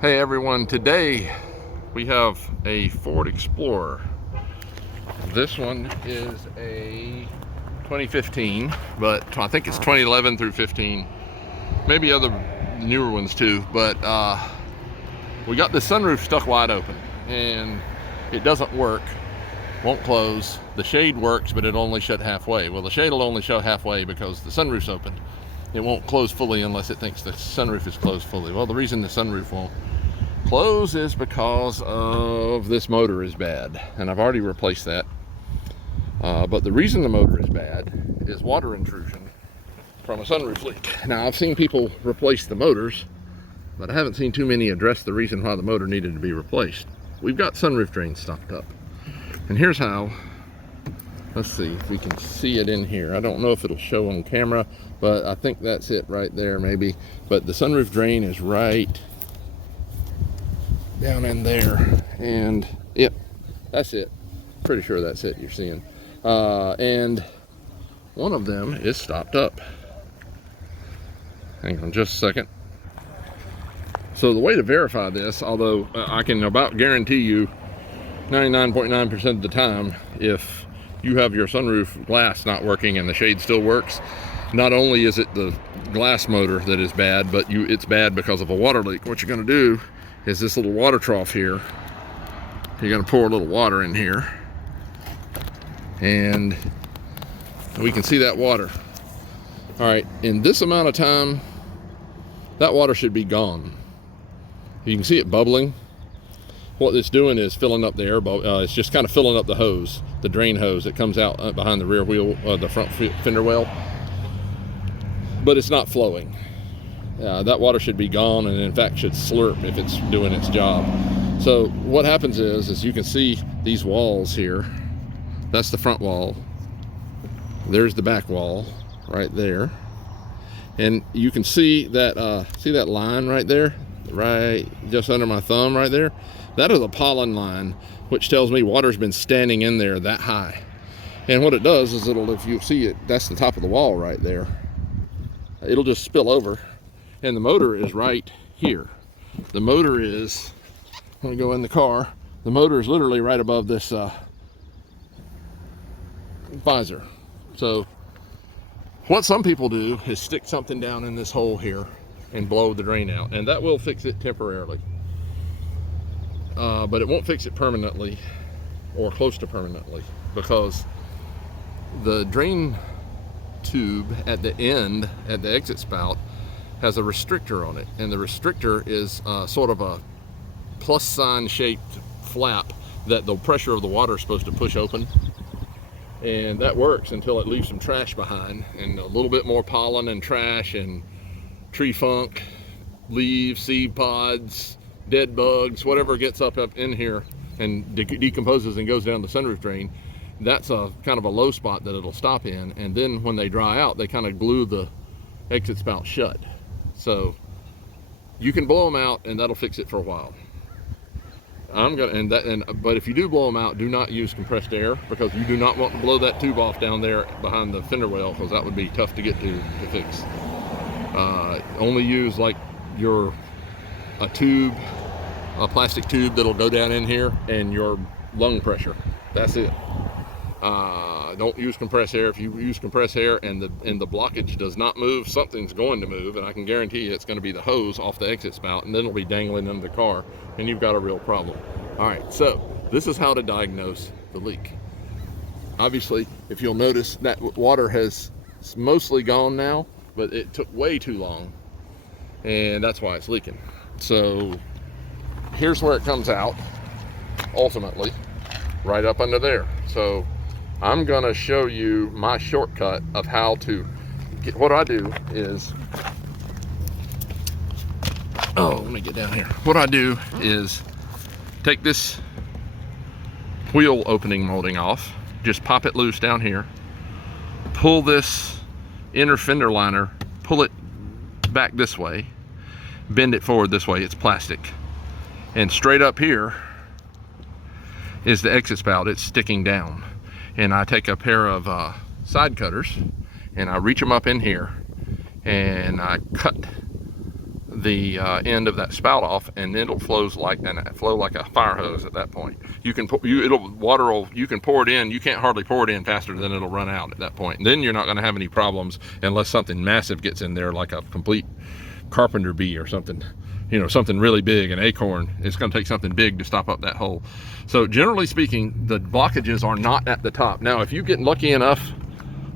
Hey everyone, today we have a Ford Explorer. This one is a 2015, but I think it's 2011 through 15, maybe other newer ones too, but we got the sunroof stuck wide open and it doesn't work, won't close. The shade works, but it only shut halfway. Well, the shade will only shut halfway because the sunroof's open. It won't close fully unless it thinks the sunroof is closed fully. Well, the reason the sunroof won't close is because of this motor is bad, and I've already replaced that. But the reason the motor is bad is water intrusion from a sunroof leak. Now, I've seen people replace the motors, but I haven't seen too many address the reason why the motor needed to be replaced. We've got sunroof drains stopped up, and here's how. Let's see if we can see it in here. I don't know if it'll show on camera, but I think that's it right there maybe. But the sunroof drain is right down in there, and yep, that's it. Pretty sure that's it you're seeing. And one of them is stopped up. Hang on just a second. So the way to verify this, although I can about guarantee you 99.9% of the time, if you have your sunroof glass not working and the shade still works, not only is it the glass motor that is bad, but it's bad because of a water leak. What you're going to do is this little water trough here, you're going to pour a little water in here, and we can see that water. All right, in this amount of time, that water should be gone. You can see it bubbling. What it's doing is filling up the air bubble. It's just kind of filling up the hose, the drain hose that comes out behind the rear wheel, the front fender well. But it's not flowing. That water should be gone, and in fact should slurp if it's doing its job. So what happens is you can see these walls here. That's the front wall. There's the back wall right there. And you can see that line right there, right just under my thumb right there. That is a pollen line, which tells me water's been standing in there that high. And what it does is if you see it, that's the top of the wall right there. It'll just spill over. And the motor is right here. The motor is, I'm gonna go in the car. The motor is literally right above this visor. So what some people do is stick something down in this hole here and blow the drain out, and that will fix it temporarily. But it won't fix it permanently or close to permanently, because the drain tube at the end, at the exit spout, has a restrictor on it, and the restrictor is sort of a plus sign shaped flap that the pressure of the water is supposed to push open, and that works until it leaves some trash behind, and a little bit more pollen and trash and tree funk, leaves, seed pods, dead bugs, whatever gets up in here and decomposes and goes down the sunroof drain. That's a kind of a low spot that it'll stop in, and then when they dry out, they kind of glue the exit spout shut. So you can blow them out, and that'll fix it for a while. But if you do blow them out, do not use compressed air, because you do not want to blow that tube off down there behind the fender well, because that would be tough to get to fix. Only use like a plastic tube that'll go down in here, and your lung pressure. That's it. Don't use compressed air. If you use compressed air and the blockage does not move, something's going to move, and I can guarantee you it's going to be the hose off the exit spout, and then it'll be dangling under the car, and you've got a real problem. All right, so this is how to diagnose the leak. Obviously, if you'll notice, that water has mostly gone now, but it took way too long, and that's why it's leaking. So here's where it comes out, ultimately, right up under there. So I'm gonna show you my shortcut of how to get. What I do is, let me get down here. What I do is take this wheel opening molding off, just pop it loose down here, pull this inner fender liner, pull it back this way, bend it forward this way, it's plastic, and straight up here is the exit spout. It's sticking down, and I take a pair of side cutters and I reach them up in here and I cut the end of that spout off, and it'll flow like a fire hose at that point. You can you can pour it in. You can't hardly pour it in faster than it'll run out at that point. And then you're not going to have any problems unless something massive gets in there, like a complete carpenter bee or something, you know, something really big, an acorn. It's going to take something big to stop up that hole. So generally speaking, the blockages are not at the top. Now, if you get lucky enough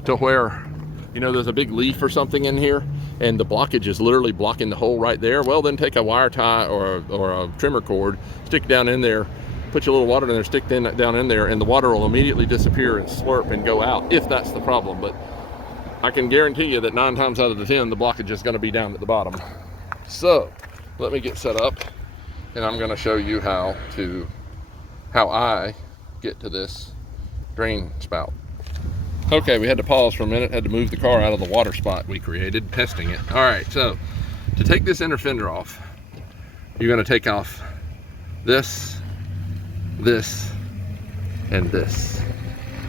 to where, you know, there's a big leaf or something in here and the blockage is literally blocking the hole right there, well, then take a wire tie or a trimmer cord, stick down in there, put your little water in there, stick down in there, and the water will immediately disappear and slurp and go out, if that's the problem. But I can guarantee you that 9 times out of the 10, the blockage is going to be down at the bottom. So let me get set up, and I'm going to show you how I get to this drain spout. Okay, we had to pause for a minute, had to move the car out of the water spot we created, testing it. All right, so to take this inner fender off, you're going to take off this, and this.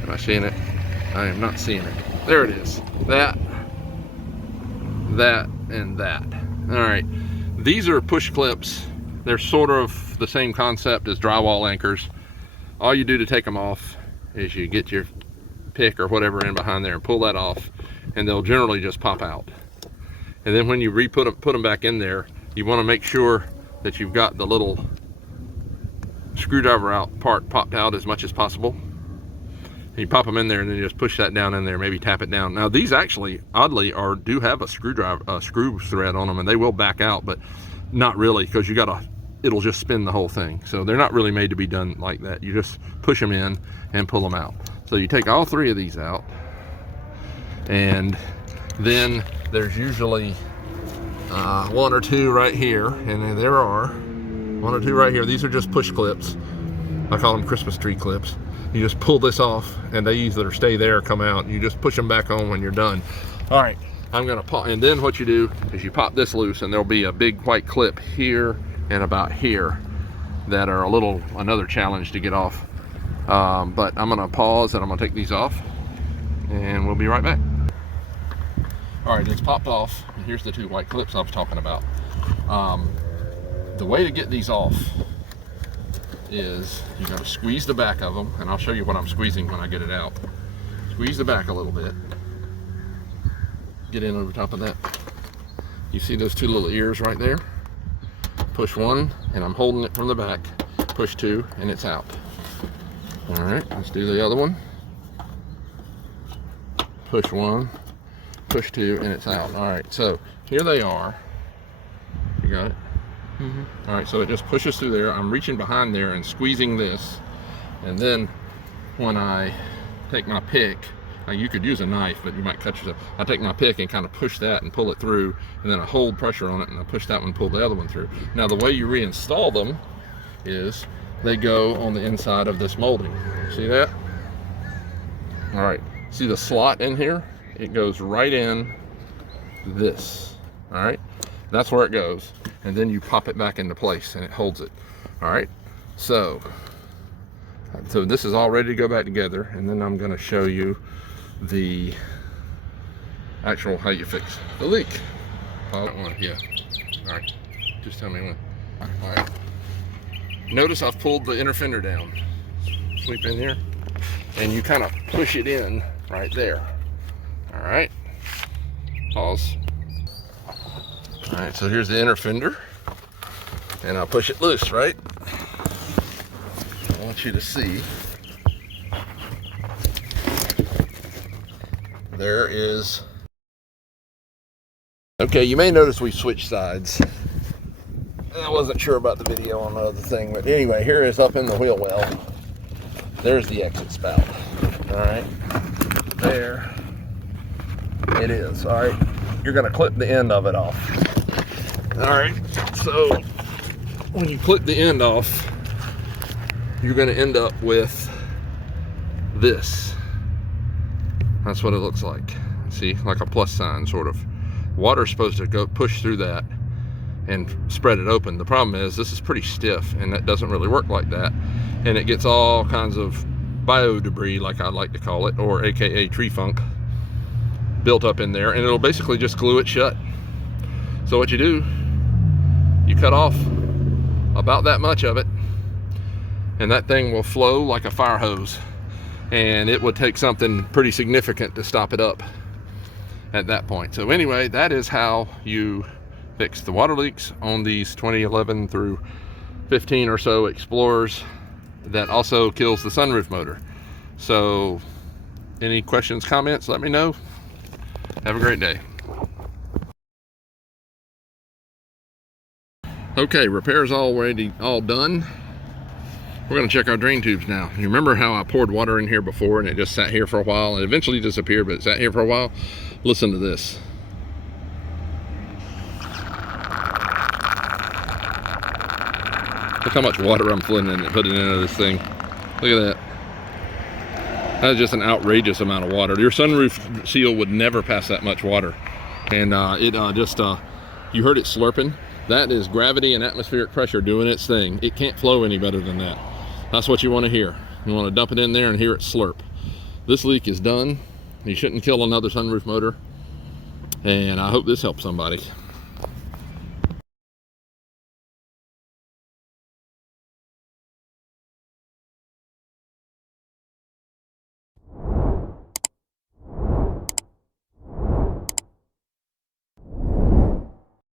Am I seeing it? I am not seeing it. There it is. That, and that. All right, these are push clips. They're sort of the same concept as drywall anchors. All you do to take them off is you get your pick or whatever in behind there and pull that off, and they'll generally just pop out. And then when you put them back in there, you want to make sure that you've got the little screwdriver out part popped out as much as possible. And you pop them in there, and then you just push that down in there, maybe tap it down. Now these actually, oddly, do have a screw thread on them, and they will back out, but not really, because it'll just spin the whole thing. So they're not really made to be done like that. You just push them in and pull them out. So you take all 3 of these out, and then there's usually 1 or 2 right here, and there are 1 or 2 right here. These are just push clips. I call them Christmas tree clips. You just pull this off, and they either stay there or come out. You just push them back on when you're done. All right, I'm gonna pop, and then what you do is you pop this loose, and there'll be a big white clip here and about here that are another challenge to get off. But I'm gonna pause, and I'm gonna take these off, and we'll be right back. All right, it's popped off, and here's the 2 white clips I was talking about. The way to get these off is you gotta squeeze the back of them, and I'll show you what I'm squeezing when I get it out. Squeeze the back a little bit. Get in over top of that. You see those 2 little ears right there? Push 1, and I'm holding it from the back. Push 2, and it's out. All right, let's do the other one. Push 1, push 2, and it's out. All right, so here they are. You got it? Mm-hmm. All right, so it just pushes through there. I'm reaching behind there and squeezing this, and then when I take my pick, you could use a knife, but you might cut yourself. I take my pick and kind of push that and pull it through, and then I hold pressure on it, and I push that one, pull the other one through. Now the way you reinstall them is they go on the inside of this molding. See that? All right, see the slot in here? It goes right in this. All right, that's where it goes, and then you pop it back into place, and it holds it. All right, so this is all ready to go back together, and then I'm going to show you the actual how you fix the leak. Yeah. All right, just tell me when. All right. Notice I've pulled the inner fender down. Sweep in here, and you kind of push it in right there. All right, pause. All right, so here's the inner fender, and I'll push it loose, right? I want you to see. There is. Okay, you may notice we switched sides. I wasn't sure about the video on the other thing, but anyway, here is up in the wheel well. There's the exit spout. All right, there it is. All right, you're gonna clip the end of it off. All right, so when you clip the end off, you're gonna end up with this. That's what it looks like. See, like a plus sign, sort of. Water's supposed to go push through that and spread it open. The problem is this is pretty stiff, and that doesn't really work like that, and it gets all kinds of bio debris, like I like to call it, or AKA tree funk, built up in there, and it'll basically just glue it shut. So what you do You cut off about that much of it, and that thing will flow like a fire hose, and it would take something pretty significant to stop it up at that point. So anyway, that is how you fix the water leaks on these 2011 through 15 or so Explorers. That also kills the sunroof motor. So any questions, comments, let me know. Have a great day. Okay, repairs all done. We're gonna check our drain tubes now. You remember how I poured water in here before and it just sat here for a while and eventually disappeared, but it sat here for a while? Listen to this. Look how much water I'm putting into this thing. Look at that. That's just an outrageous amount of water. Your sunroof seal would never pass that much water. And you heard it slurping. That is gravity and atmospheric pressure doing its thing. It can't flow any better than that. That's what you want to hear. You want to dump it in there and hear it slurp. This leak is done. You shouldn't kill another sunroof motor. And I hope this helps somebody.